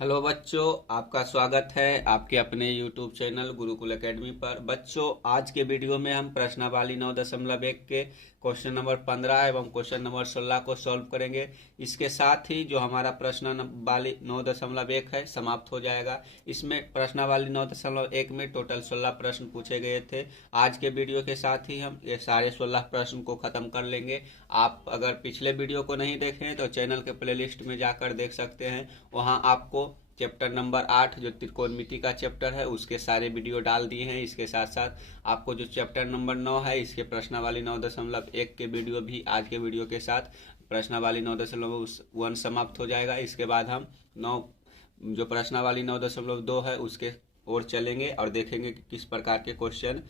Hello बच्चों, आपका स्वागत है आपके अपने YouTube चैनल गुरुकुल एकेडमी पर। बच्चों, आज के वीडियो में हम प्रश्नावली 9.1 के क्वेश्चन नंबर 15 एवं क्वेश्चन नंबर 16 को सॉल्व करेंगे। इसके साथ ही जो हमारा प्रश्नावली 9.1 है समाप्त हो जाएगा। इसमें प्रश्नावली 9.1 में टोटल 16 प्रश्न पूछे गए थे। आज के वीडियो के साथ ही हम ये सारे 16 प्रश्न को खत्म कर लेंगे। आप अगर पिछले वीडियो को नहीं देखे हैं तो चैनल के प्लेलिस्ट में जाकर देख सकते हैं। वहां आपको चैप्टर नंबर 8 जो त्रिकोणमिति का चैप्टर है उसके सारे वीडियो डाल दिए हैं। इसके साथ साथ आपको जो चैप्टर नंबर 9 है इसके प्रश्नावली 9.1 के वीडियो भी आज के वीडियो के साथ प्रश्नावली 9.1 समाप्त हो जाएगा। इसके बाद हम 9 जो प्रश्नावली 9.2 है उसके और चलेंगे और देखेंगे कि किस प्रकार के क्वेश्चन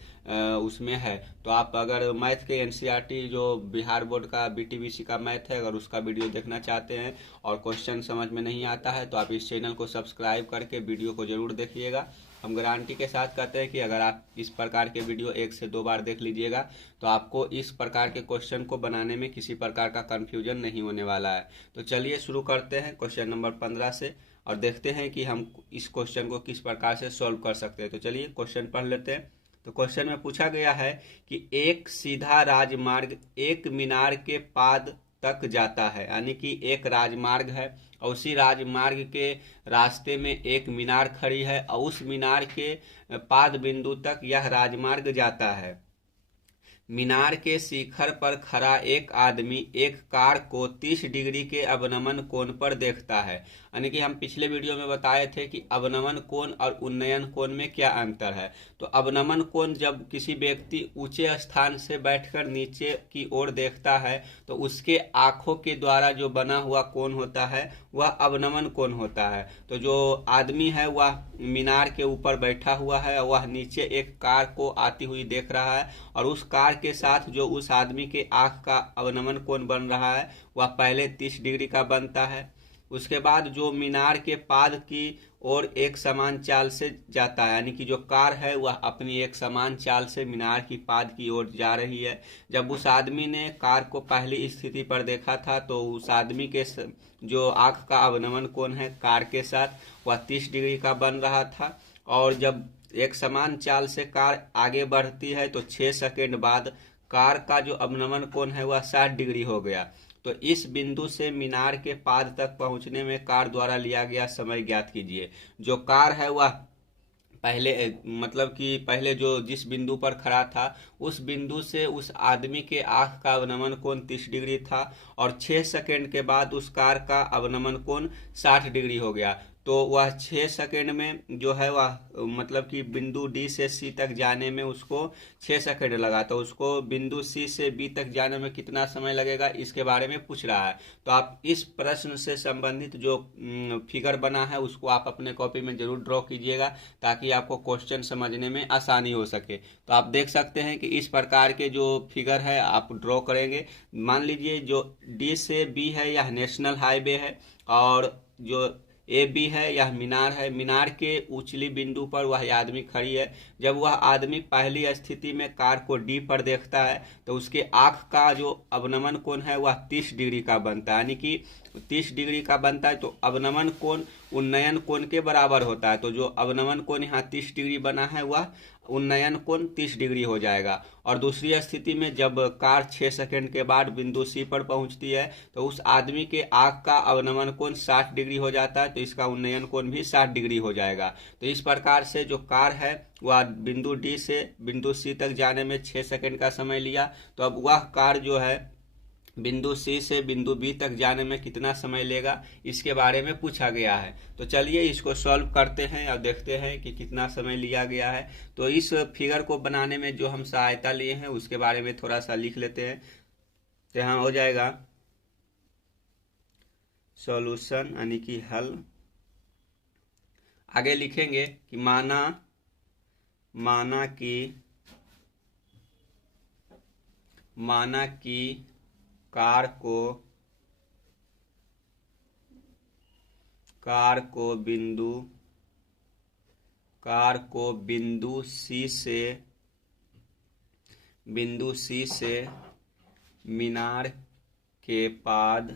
उसमें है। तो आप अगर मैथ के एनसीईआरटी जो बिहार बोर्ड का बीटीबीसी का मैथ है अगर उसका वीडियो देखना चाहते हैं और क्वेश्चन समझ में नहीं आता है तो आप इस चैनल को सब्सक्राइब करके वीडियो को जरूर देखिएगा। हम गारंटी के साथ कहते हैं कि अगर आप इस प्रकार के वीडियो 1 से 2 बार देख लीजिएगा तो आपको इस प्रकार के क्वेश्चन को बनाने में किसी प्रकार का कंफ्यूजन नहीं होने वाला है। तो चलिए शुरू करते हैं क्वेश्चन नंबर 15 से और देखते हैं कि हम इस क्वेश्चन को किस प्रकार से सॉल्व कर सकते हैं। तो चलिए क्वेश्चन पढ़ लेते हैं। तो क्वेश्चन में पूछा गया है कि एक सीधा राजमार्ग एक मीनार के पाद तक जाता है, यानी कि एक राजमार्ग है और उसी राजमार्ग के रास्ते में एक मीनार खड़ी है और उस मीनार के पाद बिंदु तक यह राजमार्ग जाता है। मीनार के शिखर पर खड़ा एक आदमी एक कार को 30 डिग्री के अवनमन कोण पर देखता है। यानी कि हम पिछले वीडियो में बताए थे कि अवनमन कोण और उन्नयन कोण में क्या अंतर है। तो अवनमन कोण जब किसी व्यक्ति ऊंचे स्थान से बैठकर नीचे की ओर देखता है तो उसके आंखों के द्वारा जो बना हुआ कोण होता है वह अवनमन कोण होता है। तो जो आदमी है वह मीनार के ऊपर बैठा हुआ है और वह नीचे एक कार को आती हुई देख रहा है और उस कार के साथ जो उस आदमी के आंख का अवनमन कोण बन रहा है वह पहले 30 डिग्री का बनता है। उसके बाद जो मीनार के पाद की ओर एक समान चाल से जाता है, यानी कि जो कार है वह अपनी एक समान चाल से मीनार की पाद की ओर जा रही है। जब उस आदमी ने कार को पहली स्थिति पर देखा था तो उस आदमी के जो आंख का अवनमन कोण है कार के साथ वह 30 डिग्री का बन रहा था और जब एक समान चाल से कार आगे बढ़ती है तो 6 सेकेंड बाद कार का जो अवनमन कोण है वह 60 डिग्री हो गया। तो इस बिंदु से मीनार के पाद तक पहुंचने में कार द्वारा लिया गया समय ज्ञात कीजिए। जो कार है वह पहले मतलब कि पहले जो जिस बिंदु पर खड़ा था उस बिंदु से उस आदमी के आंख का अवनमन कोण 30 डिग्री था और 6 सेकेंड के बाद उस कार का अवनमन कोण 60 डिग्री हो गया। तो वह 6 सेकेंड में जो है वह मतलब कि बिंदु डी से सी तक जाने में उसको 6 सेकेंड लगा। तो उसको बिंदु सी से बी तक जाने में कितना समय लगेगा इसके बारे में पूछ रहा है। तो आप इस प्रश्न से संबंधित जो फिगर बना है उसको आप अपने कॉपी में जरूर ड्रॉ कीजिएगा ताकि आपको क्वेश्चन समझने में आसानी हो सके। तो आप देख सकते हैं कि इस प्रकार के जो फिगर है आप ड्रॉ करेंगे। मान लीजिए जो डी से बी है यह नेशनल हाईवे है और जो ए बी है यह मीनार है। मीनार के उछली बिंदु पर वह आदमी खड़ी है। जब वह आदमी पहली स्थिति में कार को डी पर देखता है तो उसके आंख का जो अवनमन कोण है वह 30 डिग्री का बनता है, यानी कि 30 डिग्री का बनता है। तो अवनमन कोण उन्नयन कोण के बराबर होता है। तो जो अवनमन कोण यहाँ 30 डिग्री बना है वह उन्नयन कोण 30 डिग्री हो जाएगा। और दूसरी स्थिति में जब कार 6 सेकेंड के बाद बिंदु सी पर पहुंचती है तो उस आदमी के आंख का अवनमन कोण 60 डिग्री हो जाता है, तो इसका उन्नयन कोण भी 60 डिग्री हो जाएगा। तो इस प्रकार से जो कार है वह बिंदु डी से बिंदु सी तक जाने में 6 सेकेंड का समय लिया। तो अब वह कार जो है बिंदु सी से बिंदु बी तक जाने में कितना समय लेगा इसके बारे में पूछा गया है। तो चलिए इसको सॉल्व करते हैं और देखते हैं कि कितना समय लिया गया है। तो इस फिगर को बनाने में जो हम सहायता लिए हैं उसके बारे में थोड़ा सा लिख लेते हैं। तो यहाँ हो जाएगा सॉल्यूशन यानी कि हल। आगे लिखेंगे कि माना कि कार को बिंदु सी से मीनार के पाद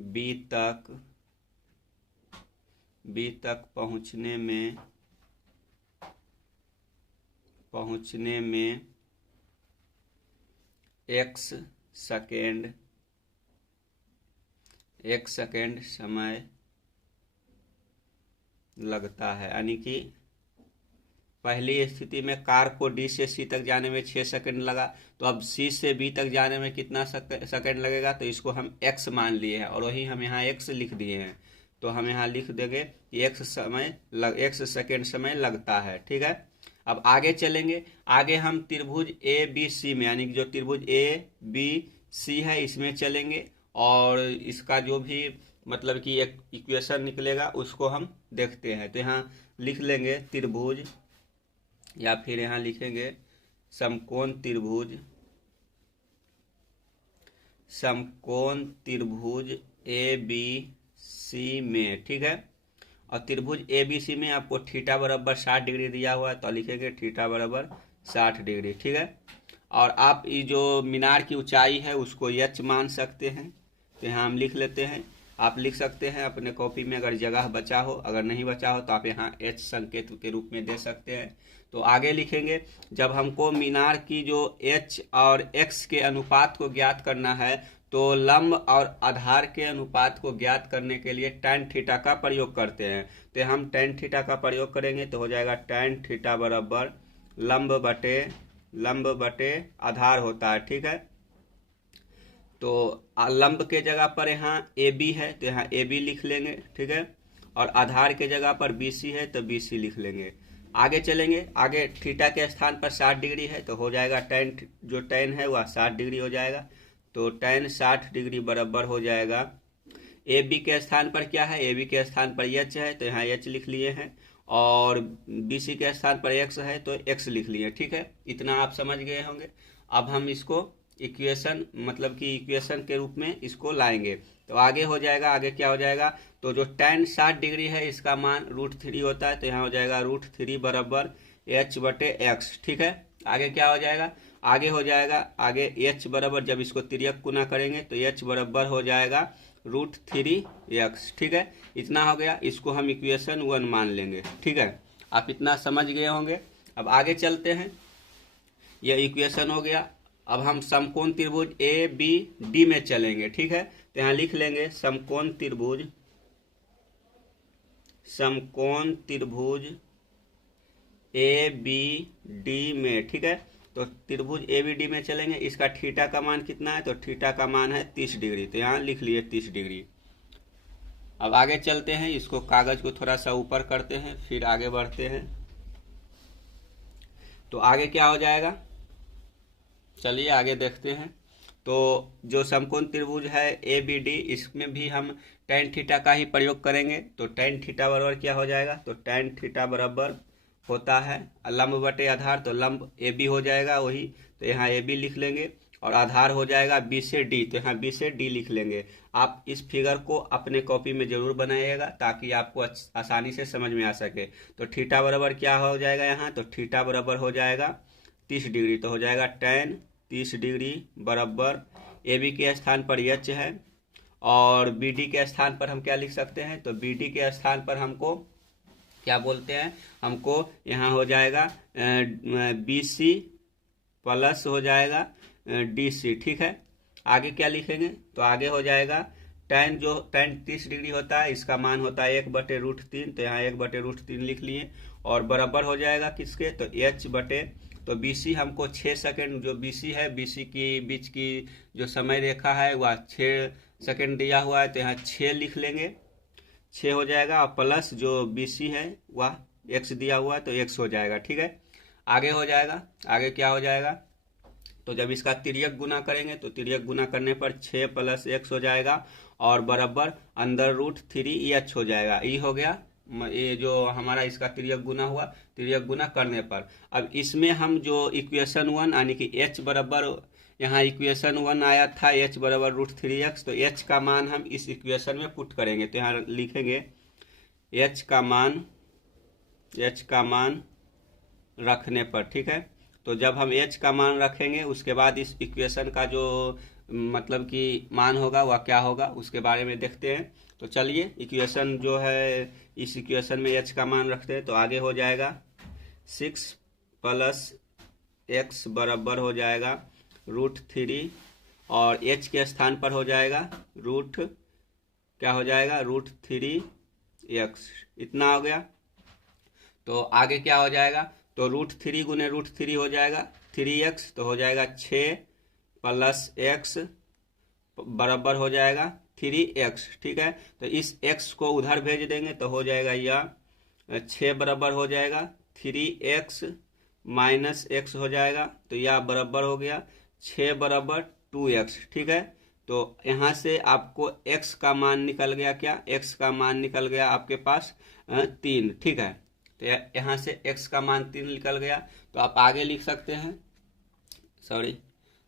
बी तक पहुंचने में x सेकेंड समय लगता है। यानी कि पहली स्थिति में कार को डी से सी तक जाने में 6 सेकंड लगा, तो अब सी से बी तक जाने में कितना सेकंड लगेगा, तो इसको हम x मान लिए हैं और वही हम यहाँ x लिख दिए हैं। तो हम यहाँ लिख देंगे कि x सेकेंड समय लगता है। ठीक है, अब आगे चलेंगे। आगे हम त्रिभुज ए बी सी में, यानी कि जो त्रिभुज ए बी सी है इसमें चलेंगे और इसका जो भी मतलब कि एक इक्वेशन निकलेगा उसको हम देखते हैं। तो यहाँ लिख लेंगे त्रिभुज, या फिर यहाँ लिखेंगे समकोण त्रिभुज ए बी सी में। ठीक है, और त्रिभुज ए बी सी में आपको थीटा बराबर 60 डिग्री दिया हुआ है, तो लिखेंगे थीटा बराबर 60 डिग्री। ठीक है, और आप ये जो मीनार की ऊंचाई है उसको h मान सकते हैं, तो यहाँ हम लिख लेते हैं। आप लिख सकते हैं अपने कॉपी में, अगर जगह बचा हो, अगर नहीं बचा हो तो आप यहाँ h संकेत के रूप में दे सकते हैं। तो आगे लिखेंगे, जब हमको मीनार की जो h और x के अनुपात को ज्ञात करना है, तो लंब और आधार के अनुपात को ज्ञात करने के लिए tan थीटा का प्रयोग करते हैं। तो हम tan थीटा का प्रयोग करेंगे तो हो जाएगा tan थीटा बराबर लंब बटे आधार होता है। ठीक है, तो लंब के जगह पर यहाँ ए बी है तो यहाँ ए बी लिख लेंगे। ठीक है, और आधार के जगह पर बी सी है तो बी सी लिख लेंगे। आगे चलेंगे, आगे थीटा के स्थान पर 60 डिग्री है तो हो जाएगा tan है वह 60 डिग्री हो जाएगा। तो tan 60 डिग्री बराबर हो जाएगा, ए बी के स्थान पर क्या है, ए बी के स्थान पर h है तो यहाँ h लिख लिए हैं, और बी सी के स्थान पर x है तो x लिख लिए। ठीक है, इतना आप समझ गए होंगे। अब हम इसको इक्वेशन मतलब कि इक्वेशन के रूप में इसको लाएंगे तो आगे हो जाएगा। आगे क्या हो जाएगा, तो जो tan 60 डिग्री है इसका मान √3 होता है, तो यहाँ हो जाएगा √3 बराबर h बटे x। ठीक है, आगे क्या हो जाएगा, आगे हो जाएगा आगे h बराबर, जब इसको तिर्यक गुना करेंगे तो h बराबर हो जाएगा √3x। ठीक है, इतना हो गया, इसको हम इक्वेशन 1 मान लेंगे। ठीक है, आप इतना समझ गए होंगे। अब आगे चलते हैं, यह इक्वेशन हो गया। अब हम समकोण त्रिभुज ए बी डी में चलेंगे। ठीक है, तो यहाँ लिख लेंगे समकोण त्रिभुज ए बी डी में। ठीक है, तो त्रिभुज ए बी डी में चलेंगे। इसका थीटा का मान कितना है, तो थीटा का मान है 30 डिग्री, तो यहाँ लिख लिए 30 डिग्री। अब आगे चलते हैं, इसको कागज को थोड़ा सा ऊपर करते हैं फिर आगे बढ़ते हैं। तो आगे क्या हो जाएगा, चलिए आगे देखते हैं। तो जो समकोण त्रिभुज है ए बी डी, इसमें भी हम tan थीटा का ही प्रयोग करेंगे। तो tan थीटा बराबर क्या हो जाएगा, तो tan थीटा बराबर होता है लंब बटे आधार, तो लंब ए बी हो जाएगा वही, तो यहाँ ए बी लिख लेंगे, और आधार हो जाएगा बी से डी, तो यहाँ बी से डी लिख लेंगे। आप इस फिगर को अपने कॉपी में जरूर बनाइएगा ताकि आपको आसानी से समझ में आ सके। तो थीटा बराबर क्या हो जाएगा यहाँ, तो थीटा बराबर हो जाएगा 30 डिग्री, तो हो जाएगा tan 30 डिग्री बराबर ए बी के स्थान पर h है, और बी डी के स्थान पर हम क्या लिख सकते हैं, तो बी डी के स्थान पर हमको क्या बोलते हैं, हमको यहाँ हो जाएगा बी सी प्लस हो जाएगा डी सी। ठीक है, आगे क्या लिखेंगे, तो आगे हो जाएगा tan 30 डिग्री होता है इसका मान होता है 1 बटे √3, तो यहाँ 1 बटे √3 लिख लिए, और बराबर हो जाएगा किसके, तो h बटे, तो BC हमको 6 सेकंड, जो BC है BC की बीच की जो समय रेखा है वह 6 सेकंड दिया हुआ है, तो यहाँ 6 लिख लेंगे, 6 हो जाएगा, और प्लस जो BC है वह x दिया हुआ है तो x हो जाएगा। ठीक है, आगे हो जाएगा, आगे क्या हो जाएगा, तो जब इसका तिर्यक गुना करेंगे तो तिर्यक गुना करने पर 6 + x हो जाएगा, और बराबर अंदर √3h हो जाएगा। ये हो गया, ये जो हमारा इसका तिर्यक गुना हुआ, तिर्यक गुना करने पर। अब इसमें हम जो इक्वेशन 1 यानी कि h बराबर, यहाँ इक्वेशन 1 आया था h बराबर √3x, तो h का मान हम इस इक्वेशन में पुट करेंगे, तो यहाँ लिखेंगे h का मान रखने पर। ठीक है, तो जब हम h का मान रखेंगे उसके बाद इस इक्वेशन का जो मतलब कि मान होगा वह क्या होगा उसके बारे में देखते हैं। तो चलिए इक्वेशन जो है, इस इक्वेशन में h का मान रखते हैं। तो आगे हो जाएगा 6 + x बराबर हो जाएगा √3 और h के स्थान पर हो जाएगा क्या हो जाएगा √3x, इतना हो गया। तो आगे क्या हो जाएगा, तो √3 गुने √3 हो जाएगा 3x, तो हो जाएगा 6 + x बराबर हो जाएगा 3x। ठीक है, तो इस x को उधर भेज देंगे तो हो जाएगा यह 6 बराबर हो जाएगा 3x - x हो जाएगा, तो यह बराबर हो गया 6 बराबर 2x। ठीक है, तो यहाँ से आपको x का मान निकल गया, क्या x का मान निकल गया आपके पास 3। ठीक है, तो यहाँ से x का मान 3 निकल गया। तो आप आगे लिख सकते हैं, सॉरी,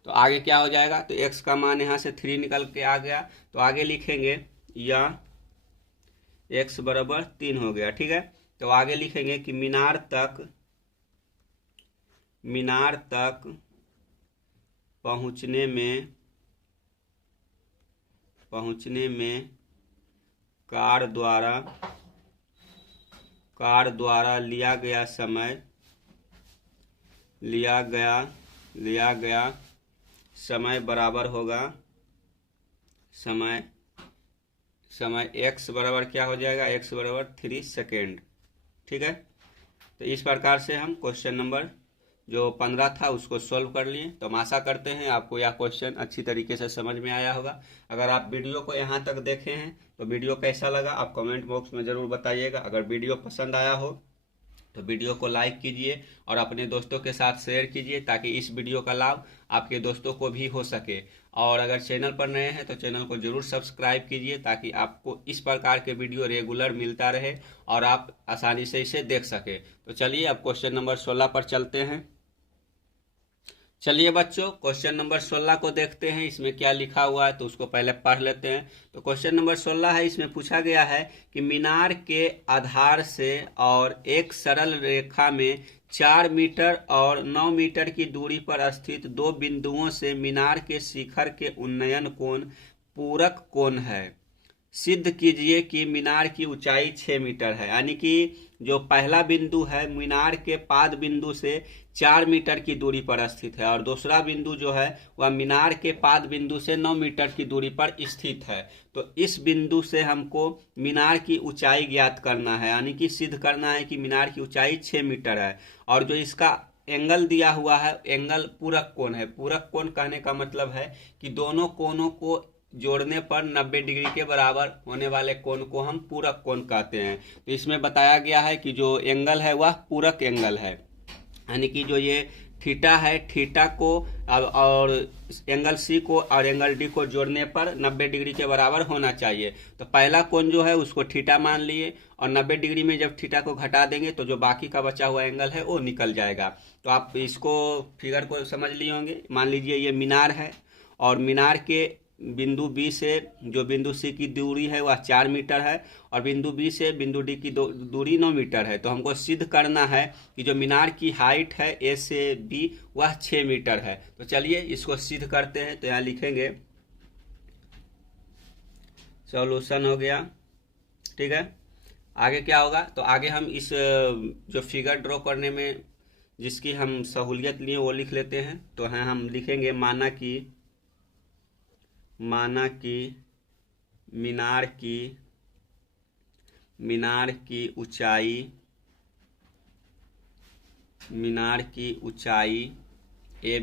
तो आगे क्या हो जाएगा, तो x का मान यहाँ से 3 निकल के आ गया। तो आगे लिखेंगे या x बराबर 3 हो गया। ठीक है, तो आगे लिखेंगे कि मीनार तक पहुंचने में कार द्वारा लिया गया समय बराबर होगा समय x बराबर क्या हो जाएगा, x बराबर 3 सेकेंड। ठीक है, तो इस प्रकार से हम क्वेश्चन नंबर जो 15 था उसको सॉल्व कर लिए। तो हम आशा करते हैं आपको यह क्वेश्चन अच्छी तरीके से समझ में आया होगा। अगर आप वीडियो को यहाँ तक देखे हैं तो वीडियो कैसा लगा आप कमेंट बॉक्स में ज़रूर बताइएगा। अगर वीडियो पसंद आया हो तो वीडियो को लाइक कीजिए और अपने दोस्तों के साथ शेयर कीजिए ताकि इस वीडियो का लाभ आपके दोस्तों को भी हो सके। और अगर चैनल पर नए हैं तो चैनल को जरूर सब्सक्राइब कीजिए ताकि आपको इस प्रकार के वीडियो रेगुलर मिलता रहे और आप आसानी से इसे देख सके। तो चलिए अब क्वेश्चन नंबर 16 पर चलते हैं। चलिए बच्चों, क्वेश्चन नंबर 16 को देखते हैं, इसमें क्या लिखा हुआ है तो उसको पहले पढ़ लेते हैं। तो क्वेश्चन नंबर 16 है, इसमें पूछा गया है कि मीनार के आधार से और एक सरल रेखा में 4 मीटर और 9 मीटर की दूरी पर स्थित दो बिंदुओं से मीनार के शिखर के उन्नयन कोण पूरक कोण है। सिद्ध कीजिए कि मीनार की ऊंचाई 6 मीटर है। यानी कि जो पहला बिंदु है मीनार के पाद बिंदु से 4 मीटर की दूरी पर स्थित है और दूसरा बिंदु जो है वह मीनार के पाद बिंदु से 9 मीटर की दूरी पर स्थित है। तो इस बिंदु से हमको मीनार की ऊंचाई ज्ञात करना है, यानी कि सिद्ध करना है कि मीनार की ऊंचाई 6 मीटर है। और जो इसका एंगल दिया हुआ है एंगल पूरक कोण है। पूरक कोण कहने का मतलब है कि दोनों कोणों को जोड़ने पर 90 डिग्री के बराबर होने वाले कोण को हम पूरक कोण कहते हैं। तो इसमें बताया गया है कि जो एंगल है वह पूरक एंगल है, यानी कि जो ये थीटा है, थीटा को और एंगल सी को और एंगल डी को जोड़ने पर 90 डिग्री के बराबर होना चाहिए। तो पहला कोण जो है उसको थीटा मान लिए और 90 डिग्री में जब थीटा को घटा देंगे तो जो बाकी का बचा हुआ एंगल है वो निकल जाएगा। तो आप इसको फिगर को समझ लिए होंगे। मान लीजिए ये मीनार है और मीनार के बिंदु बी से जो बिंदु सी की दूरी है वह 4 मीटर है और बिंदु बी से बिंदु डी की दूरी 9 मीटर है। तो हमको सिद्ध करना है कि जो मीनार की हाइट है ए से बी वह 6 मीटर है। तो चलिए इसको सिद्ध करते हैं। तो यहाँ लिखेंगे, सॉल्यूशन हो गया। ठीक है, आगे क्या होगा, तो आगे हम इस जो फिगर ड्रॉ करने में जिसकी हम सहूलियत लिए वो लिख लेते हैं। तो हैं हम लिखेंगे माना कि मीनार की ऊंचाई ए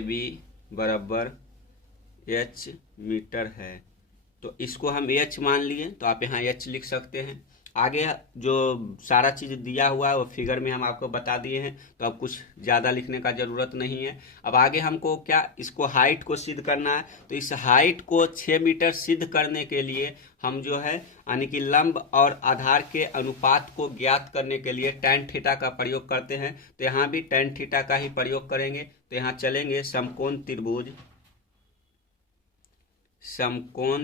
बी बराबर h मीटर है। तो इसको हम h मान लिए तो आप यहाँ h लिख सकते हैं। आगे जो सारा चीज़ दिया हुआ है वो फिगर में हम आपको बता दिए हैं, तो अब कुछ ज़्यादा लिखने का ज़रूरत नहीं है। अब आगे हमको क्या इसको हाइट को सिद्ध करना है। तो इस हाइट को 6 मीटर सिद्ध करने के लिए हम जो है यानी कि लंब और आधार के अनुपात को ज्ञात करने के लिए tan थीटा का प्रयोग करते हैं। तो यहाँ भी tan थीटा का ही प्रयोग करेंगे। तो यहाँ चलेंगे समकोण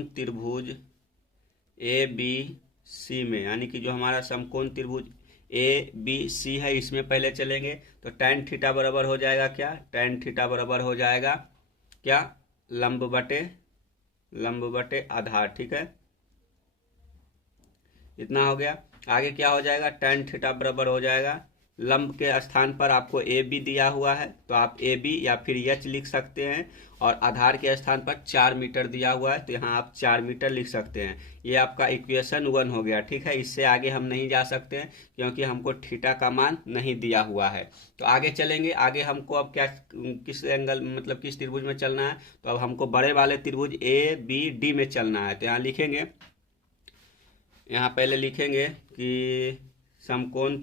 त्रिभुज ए बी सी में, यानी कि जो हमारा समकोण त्रिभुज ए बी सी है, इसमें पहले चलेंगे। तो tan थीटा बराबर हो जाएगा क्या, tan थीटा बराबर हो जाएगा क्या, लंब बटे आधार। ठीक है, इतना हो गया। आगे क्या हो जाएगा, tan थीटा बराबर हो जाएगा, लंब के स्थान पर आपको ए बी दिया हुआ है तो आप ए बी या फिर एच लिख सकते हैं, और आधार के स्थान पर 4 मीटर दिया हुआ है तो यहाँ आप 4 मीटर लिख सकते हैं। ये आपका इक्वेशन 1 हो गया। ठीक है, इससे आगे हम नहीं जा सकते हैं क्योंकि हमको थीटा का मान नहीं दिया हुआ है। तो आगे चलेंगे, आगे हमको अब क्या, किस एंगल मतलब किस त्रिभुज में चलना है, तो अब हमको बड़े वाले त्रिभुज ए बी डी में चलना है। तो यहाँ लिखेंगे, यहाँ पहले लिखेंगे कि समकोण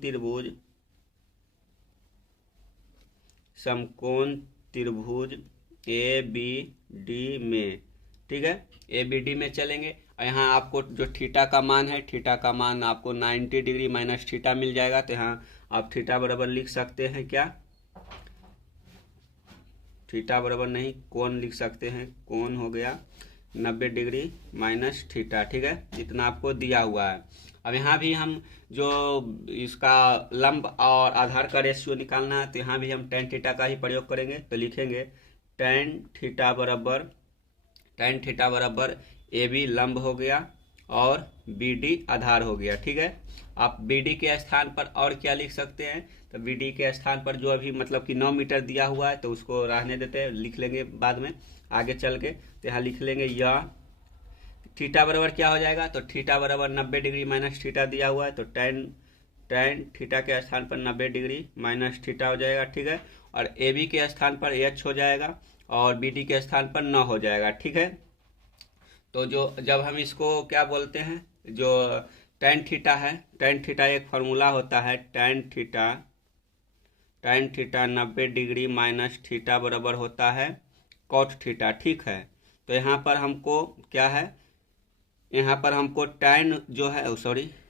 त्रिभुज ए बी डी में। ठीक है, ए बी डी में चलेंगे और यहाँ आपको जो थीटा का मान है, थीटा का मान आपको 90 डिग्री माइनस थीटा मिल जाएगा। तो यहाँ आप थीटा बराबर लिख सकते हैं क्या, थीटा बराबर नहीं, कोण लिख सकते हैं, कोण हो गया 90 डिग्री माइनस थीटा। ठीक है, इतना आपको दिया हुआ है। अब यहाँ भी हम जो इसका लंब और आधार का रेशियो निकालना है तो यहाँ भी हम tan थीटा का ही प्रयोग करेंगे। तो लिखेंगे tan थीटा बराबर ए बी लंब हो गया और बी डी आधार हो गया। ठीक है, आप बी डी के स्थान पर और क्या लिख सकते हैं, तो बी डी के स्थान पर जो अभी मतलब कि 9 मीटर दिया हुआ है तो उसको रहने देते हैं, लिख लेंगे बाद में आगे चल के। तो यहाँ लिख लेंगे यह थीटा बराबर क्या हो जाएगा, तो थीटा बराबर 90 डिग्री माइनस थीटा दिया हुआ है तो tan थीटा के स्थान पर 90 डिग्री माइनस थीटा हो जाएगा। ठीक है, और ए बी के स्थान पर एच हो जाएगा और बी डी के स्थान पर 9 हो जाएगा। ठीक है, तो जो जब हम इसको क्या बोलते हैं, जो tan थीटा है, tan थीटा एक फार्मूला होता है, tan theta 90 degree minus theta बराबर होता है cot थीटा। ठीक है, तो यहाँ पर हमको क्या है, यहाँ पर हमको tan जो है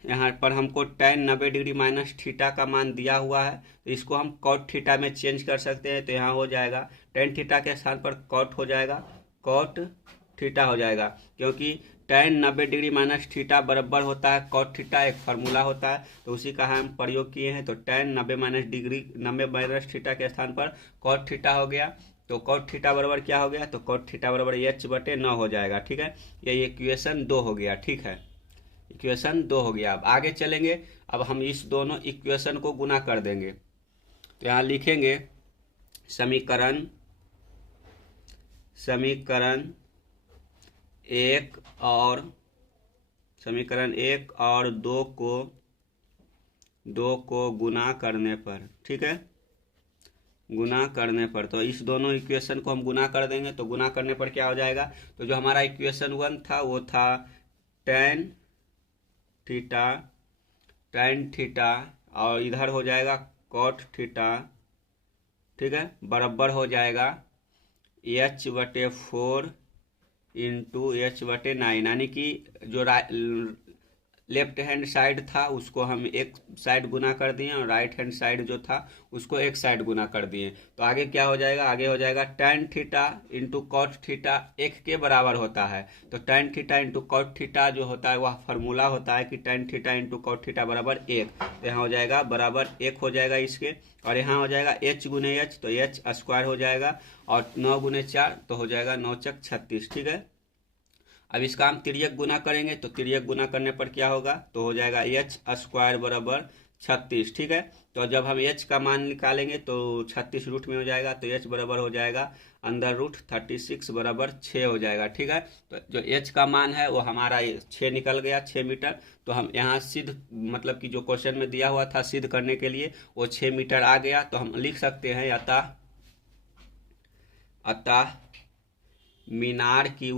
यहाँ पर हमको tan 90 डिग्री माइनस थीटा का मान दिया हुआ है तो इसको हम cot थीटा में चेंज कर सकते हैं। तो यहाँ हो जाएगा tan थीटा के स्थान पर cot हो जाएगा, cot थीटा हो जाएगा, क्योंकि tan 90 डिग्री माइनस थीटा बराबर होता है cot थीटा, एक फार्मूला होता है तो उसी का हम प्रयोग किए हैं। तो tan 90 माइनस थीटा के स्थान पर cot थीटा हो गया। तो cot थीटा बराबर क्या हो गया, तो cot थीटा बराबर h/9 हो जाएगा। ठीक है, ये इक्वेशन 2 हो गया। ठीक है, इक्वेशन 2 हो गया। अब आगे चलेंगे, अब हम इस दोनों इक्वेशन को गुना कर देंगे। तो यहाँ लिखेंगे समीकरण 1 और 2 को गुना करने पर। ठीक है, गुना करने पर, तो इस दोनों इक्वेशन को हम गुना कर देंगे। तो गुना करने पर क्या हो जाएगा, तो जो हमारा इक्वेशन 1 था वो था tan थीटा और इधर हो जाएगा cot थीटा। ठीक है, बराबर हो जाएगा h/4 इंटू h/9, यानी कि जो लेफ्ट हैंड साइड था उसको हम एक साइड गुना कर दिए और राइट हैंड साइड जो था उसको एक साइड गुना कर दिए। तो आगे क्या हो जाएगा, आगे हो जाएगा tan theta into cot theta 1 के बराबर होता है। तो tan theta into cot theta जो होता है वह फार्मूला होता है कि tan theta into cot theta बराबर 1। तो यहाँ हो जाएगा बराबर 1 हो जाएगा इसके, और यहाँ हो जाएगा h गुने h, तो h स्क्वायर हो जाएगा और 9 गुने 4 तो हो जाएगा 9 चक 36। ठीक है, अब इसका हम तिर्यक गुना करेंगे तो तिर्यक गुना करने पर क्या होगा, तो हो जाएगा h स्क्वायर बराबर 36। ठीक है, तो जब हम h का मान निकालेंगे तो 36 रूट में हो जाएगा तो h बराबर हो जाएगा अंदर रूट 36 बराबर 6 हो जाएगा। ठीक है, तो जो h का मान है वो हमारा 6 निकल गया, 6 मीटर। तो हम यहाँ सिद्ध मतलब कि जो क्वेश्चन में दिया हुआ था सिद्ध करने के लिए वो 6 मीटर आ गया। तो हम लिख सकते हैं अतः मीनार की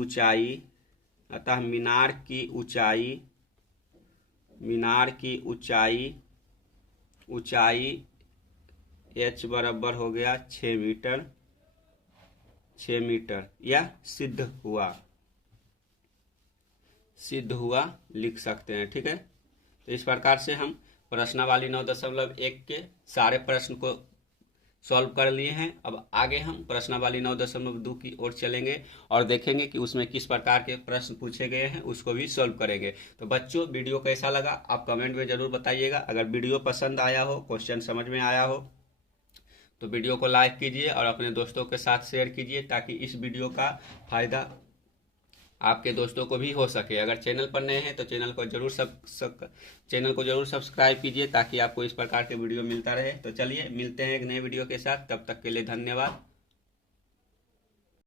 ऊंचाई h बराबर हो गया 6 मीटर। यह सिद्ध हुआ लिख सकते हैं। ठीक है, तो इस प्रकार से हम प्रश्नावली 9.1 के सारे प्रश्न को सॉल्व कर लिए हैं। अब आगे हम प्रश्नावली 9.2 की ओर चलेंगे और देखेंगे कि उसमें किस प्रकार के प्रश्न पूछे गए हैं, उसको भी सॉल्व करेंगे। तो बच्चों, वीडियो कैसा लगा आप कमेंट में जरूर बताइएगा। अगर वीडियो पसंद आया हो, क्वेश्चन समझ में आया हो, तो वीडियो को लाइक कीजिए और अपने दोस्तों के साथ शेयर कीजिए, ताकि इस वीडियो का फायदा आपके दोस्तों को भी हो सके। अगर चैनल पर नए हैं तो चैनल को जरूर सब्सक्राइब कीजिए, ताकि आपको इस प्रकार के वीडियो मिलता रहे। तो चलिए मिलते हैं एक नए वीडियो के साथ, तब तक के लिए धन्यवाद।